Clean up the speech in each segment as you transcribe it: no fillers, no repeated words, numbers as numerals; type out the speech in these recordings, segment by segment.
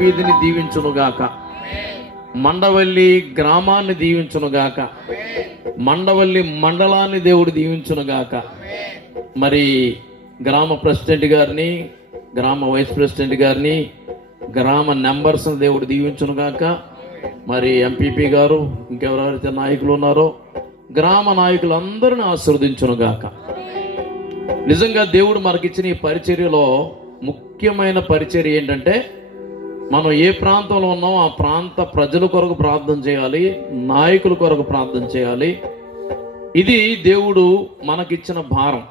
వీధిని దీవించునుగాక, మండవల్లి గ్రామాన్ని దీవించునుగాక, మండవల్లి మండలాన్ని దేవుడు దీవించునుగాక. మరి గ్రామ ప్రెసిడెంట్ గారిని, గ్రామ వైస్ ప్రెసిడెంట్ గారిని, గ్రామ నెంబర్స్ని దేవుడు దీవించునుగాక. మరి ఎంపీపీ గారు, ఇంకెవరైతే నాయకులు ఉన్నారో గ్రామ నాయకులందరిని ఆశీర్వదించునుగాక. నిజంగా దేవుడు మనకిచ్చిన ఈ పరిచర్యలో ముఖ్యమైన పరిచర్య ఏంటంటే, మనం ఏ ప్రాంతంలో ఉన్నామో ఆ ప్రాంత ప్రజల కొరకు ప్రార్థన చేయాలి, నాయకుల కొరకు ప్రార్థన చేయాలి. ఇది దేవుడు మనకిచ్చిన భారం.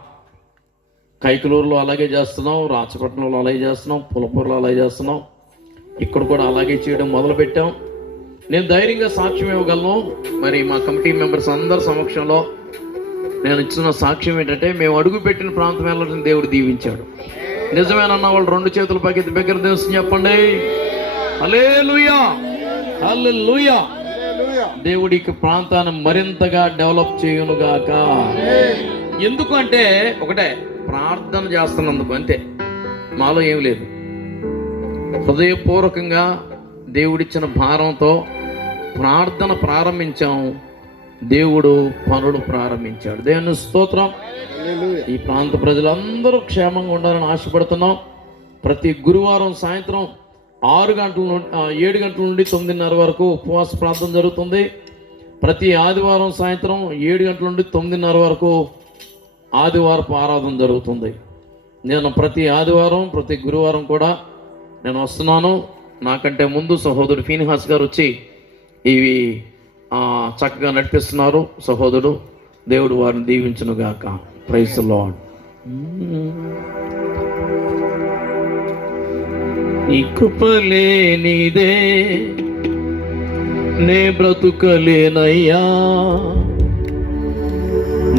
కైకలూరులో అలాగే చేస్తున్నాం, రాచపట్నంలో అలాగే చేస్తున్నాం, పులపూరులో అలాగే చేస్తున్నాం, ఇక్కడ కూడా అలాగే చేయడం మొదలుపెట్టాం. నేను ధైర్యంగా సాక్ష్యం ఇవ్వగలను. మరి మా కమిటీ మెంబర్స్ అందరి సమక్షంలో నేను ఇచ్చిన సాక్ష్యం ఏంటంటే, మేము అడుగుపెట్టిన ప్రాంతం వెళ్ళడం దేవుడు దీవించాడు. నిజమేనన్న వాళ్ళు 2 చేతుల పైకి దగ్గర దేవుని చెప్పండి, హల్లెలూయా, హల్లెలూయా. దేవుడికి ప్రాంతాన్ని మరింతగా డెవలప్ చేయునుగాక. ఎందుకంటే ఒకటే, ప్రార్థన చేస్తున్నందుకు, అంతే, మాలో ఏం లేదు. హృదయపూర్వకంగా దేవుడిచ్చిన భారంతో ప్రార్థన ప్రారంభించాం, దేవుడు పనులు ప్రారంభించాడు. దేవుని స్తోత్రం. ఈ ప్రాంత ప్రజలందరూ క్షేమంగా ఉండాలని ఆశపడుతున్నాం. ప్రతి గురువారం సాయంత్రం 7 గంటల నుండి 9:30 వరకు ఉపవాస ప్రార్థన జరుగుతుంది. ప్రతి ఆదివారం సాయంత్రం 7 గంటల నుండి 9:30 వరకు ఆదివారపు ఆరాధన జరుగుతుంది. నేను ప్రతి ఆదివారం, ప్రతి గురువారం కూడా నేను వస్తున్నాను. నాకంటే ముందు సహోదరుడు ఫీనిహాస్ గారు వచ్చి ఇవి చక్కగా నడిపిస్తున్నారు. సహోదరుడు, దేవుడు వారిని దీవించునుగాక. Praise the Lord. నీ కృపలేనిదే నే బ్రతుకలేనయ్యా,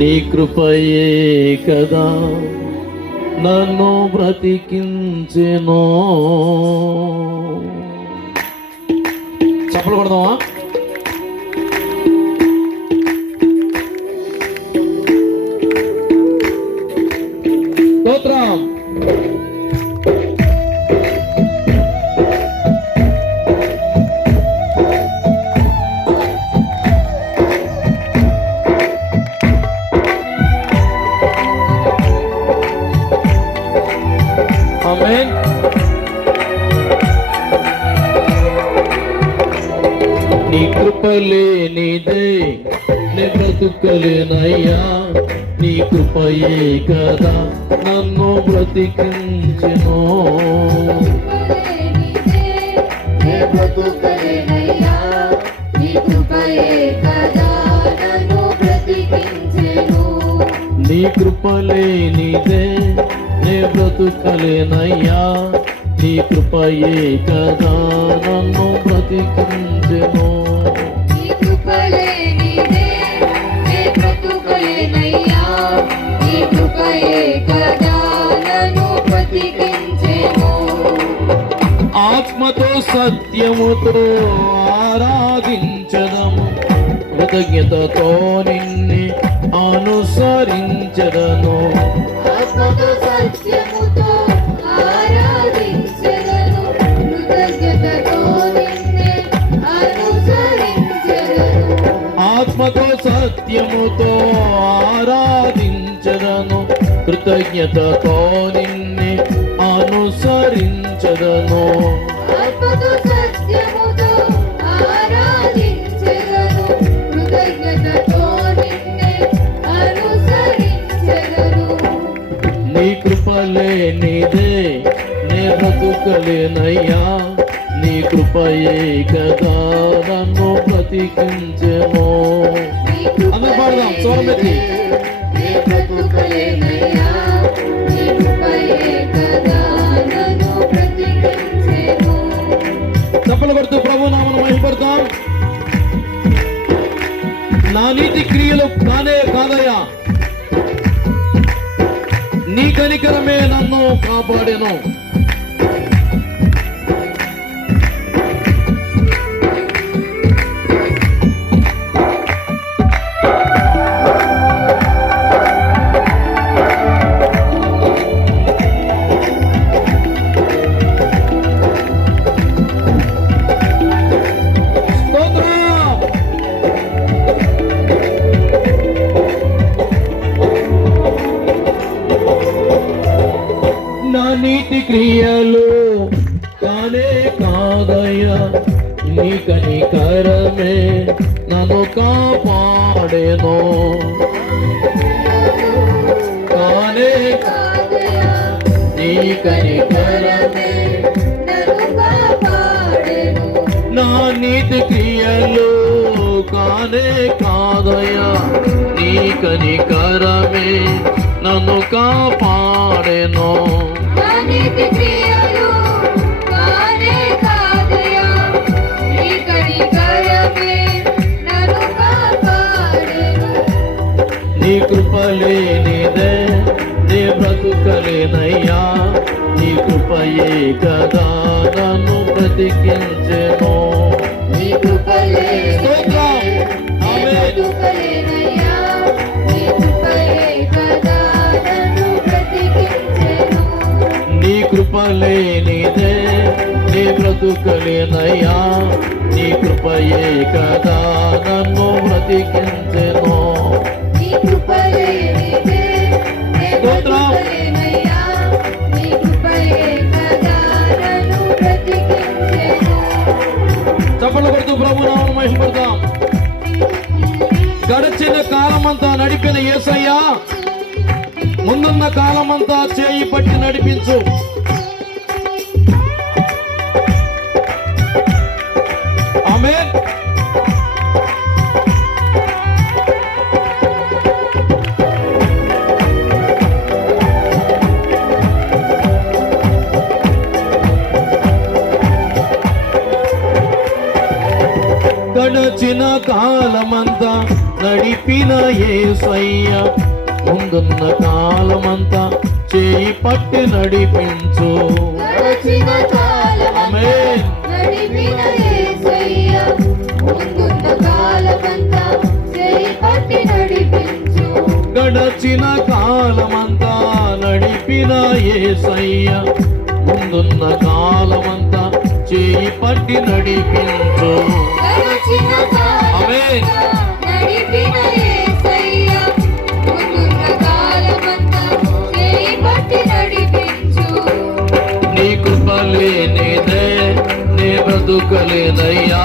నీ కృపయే కదా నన్ను బ్రతికించెను. చప్పలు కొడదామా? స్తోత్రం. ఆమేన్. నీ కృపలేనిదే నే బ్రతుకలేనయ్యా, నీ కృపయే కదా నన్ను బ్రతికించెను. నీ కృపలేనిదే నే బ్రతుకలేనయ్యా, నీ కృపయే కదా నన్ను బ్రతికించెను. ఆత్మతో సత్యముతో ఆరాధించదము, కృతజ్ఞతతో నిన్ను అనుసరించదను. ఆత్మతో సత్యముతో ఆరాధించదను, కృతజ్ఞతతో నిన్ను అనుసరించదను. నీ కృపలేనిదే నే బ్రతుకలేనయ్యా, నీ కృపయే కదా నన్ను బ్రతికించెను. అందరూ పాడదాం స్వరమెత్తి. చప్పలు కొడుతూ ప్రభు నామమున మహిమపడతాం. నా నీతి క్రియలు కానే కాదయ్యా, నీ కనికరమే నన్ను కాపాడెను. కానే కాదయ్యా నీ కనికరమే నన్ను కాపాడెను కానే నీ కనికరమే నా నీతి క్రియలు కానే కాదయ్యా నీ కనికరమే నన్ను కాపాడెను నీ కృప లేనిదే నే బ్రతుకలేనయ్యా నీ కృపయే కదా నన్ను బ్రతికించెను నీ కృపలే ఆమేన్. నీ కృప లేనిదే నీ బ్రతుకలేనయ్యా నీ కృపయే కదా నన్ను బ్రతికించెను చప్పట్లు కొడుతూ ప్రభు నామమున మహిమపడతాం. గడిచిన కాలమంతా నడిపిన యేసయ్యా ముందున్న కాలమంతా చేయి పట్టి నడిపించు. ఆమేన్. గడచిన కాలమంతా నడిపిన యేసయ్య ముందున్న కాలమంతా చేయి పట్టి నడిపించు. ఆమేన్. గడచిన కాలమంతా నడిపిన యేసయ్య ముందున్న కాలమంతా చేయి పట్టి నడిపించు. ఆమేన్. నీ కృప లేనిదే నే బ్రతుకలేనయ్యా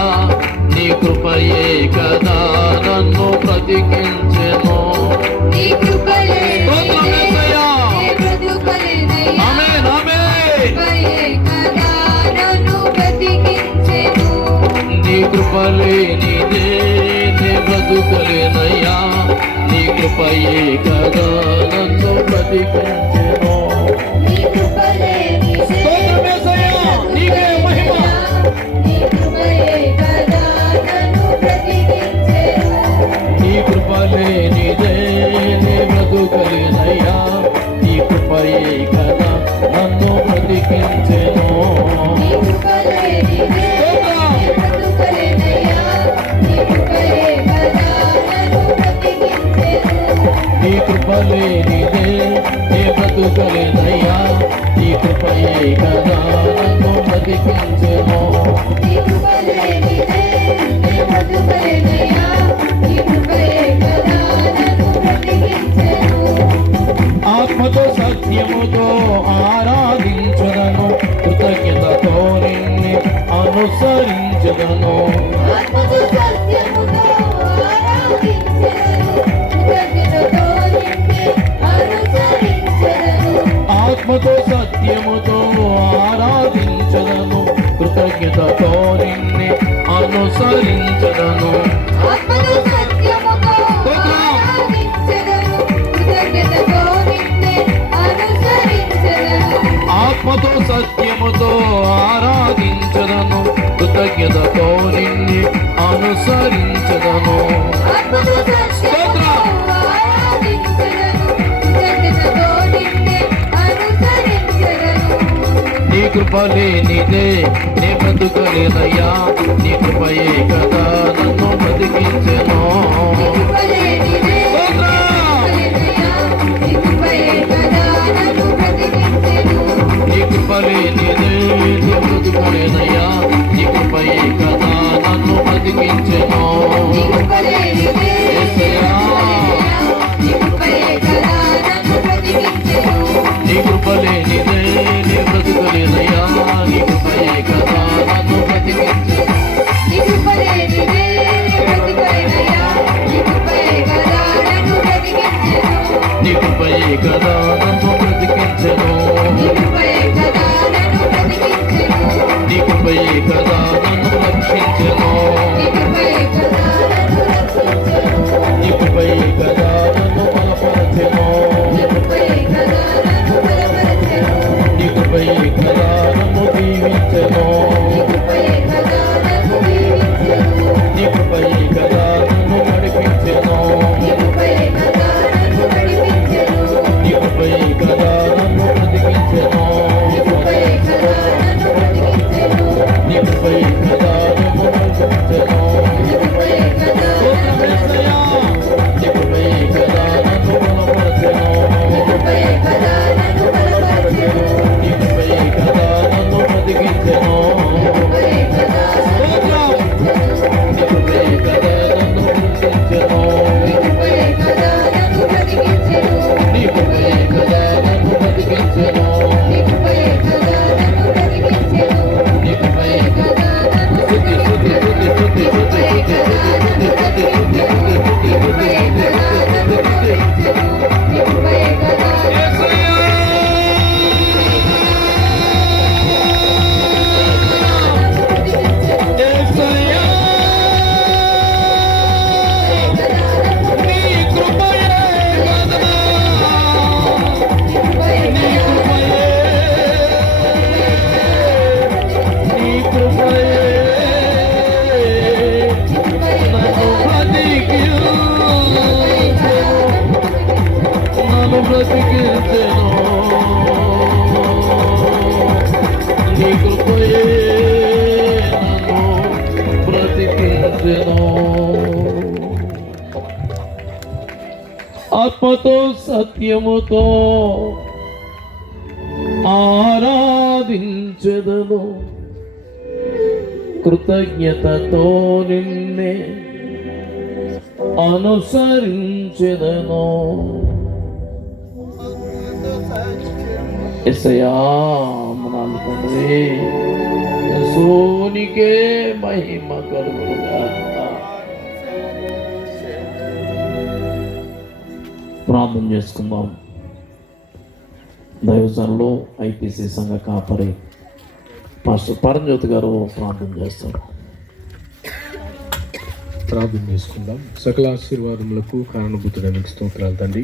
నీ కృపయే కదా నన్ను బ్రతికించెను. స్తోత్రం యేసయ్యా. ఆమేన్, ఆమేన్. నీ కృప లేనిదే నే బ్రతుకలేనయ్యా నీ కృపయే కదా నన్ను బ్రతికించెను. స్తోత్రం యేసయ్యా. నీకే మహిమ. నీ కృప లేనిదే నే బ్రతుకలేనయ్యా నీ కృపయే కదా నన్ను బ్రతికించెను. నీ కృప లేనిదే నే బ్రతుకలేనయ్యా నీ కృపయే కదా నన్ను బ్రతికించెను. ఆత్మతో సత్యముతో ఆరాధించదను కృతజ్ఞతతో నిన్ను అనుసరించదను. ఆత్మతో సత్యముతో ఆరాధించదను కృతజ్ఞతతో నిన్ను అనుసరించదను. ఆత్మతో సత్యముతో ఆరాధించదను కృతజ్ఞతతో నిన్ను అనుసరించదను. నీ కృప లేనిదే నే బ్రతుకలేనయ్యా నీ కృపయే కదా నన్ను బ్రతికించెను. నీ కృప లేనిదే నే బ్రతుకలేనయ్యా నీ కృపయే కదా నన్ను బ్రతికించెను. యేసయ్యా. నీ కృప లేనిదే నే బ్రతుకలేనయ్యా నీ కృపయే కదా కృపయే కదా నన్ను రక్షించెను నీ కృపయే కదా నన్ను బలపరచెను నీ కృపయే కదా నన్ను దీవించెను నీ కృపయే కదా నన్ను నడిపించెను నీ కృపయే కదా నన్ను బ్రతికించెను నీ కృపయే కదా నన్ను నడిపించెను నీ కృపయే కదా నన్ను బలపరచెను నీ కృపయే కదా నన్ను బ్రతికించెను నీ కృపయే కదా నన్ను బ్రతికించెను నీ కృపయే కదా నన్ను బతికించెను నీ కృపయే నన్ను బ్రతికించెను నీ కృపయే నన్ను బ్రతికించెను ఆత్మతో సత్యముతో ఆరాధించెదను కృతజ్ఞతతో నిన్నే అనుసరించెదను యేసయ్యా మనాలు తండ్రి యేసునికే మహిమ కలుగునుగాక. ప్రార్థన చేసుకుందాం. దైవజనులు ఐపీసీ సంఘ కాపరి పాస్టర్ పరంజ్యోతి గారు ప్రార్థన చేస్తారు. ప్రార్థన చేసుకుందాం. సకల ఆశీర్వాదములకు కారణభూతుడైన స్తోత్రాలు తండ్రి.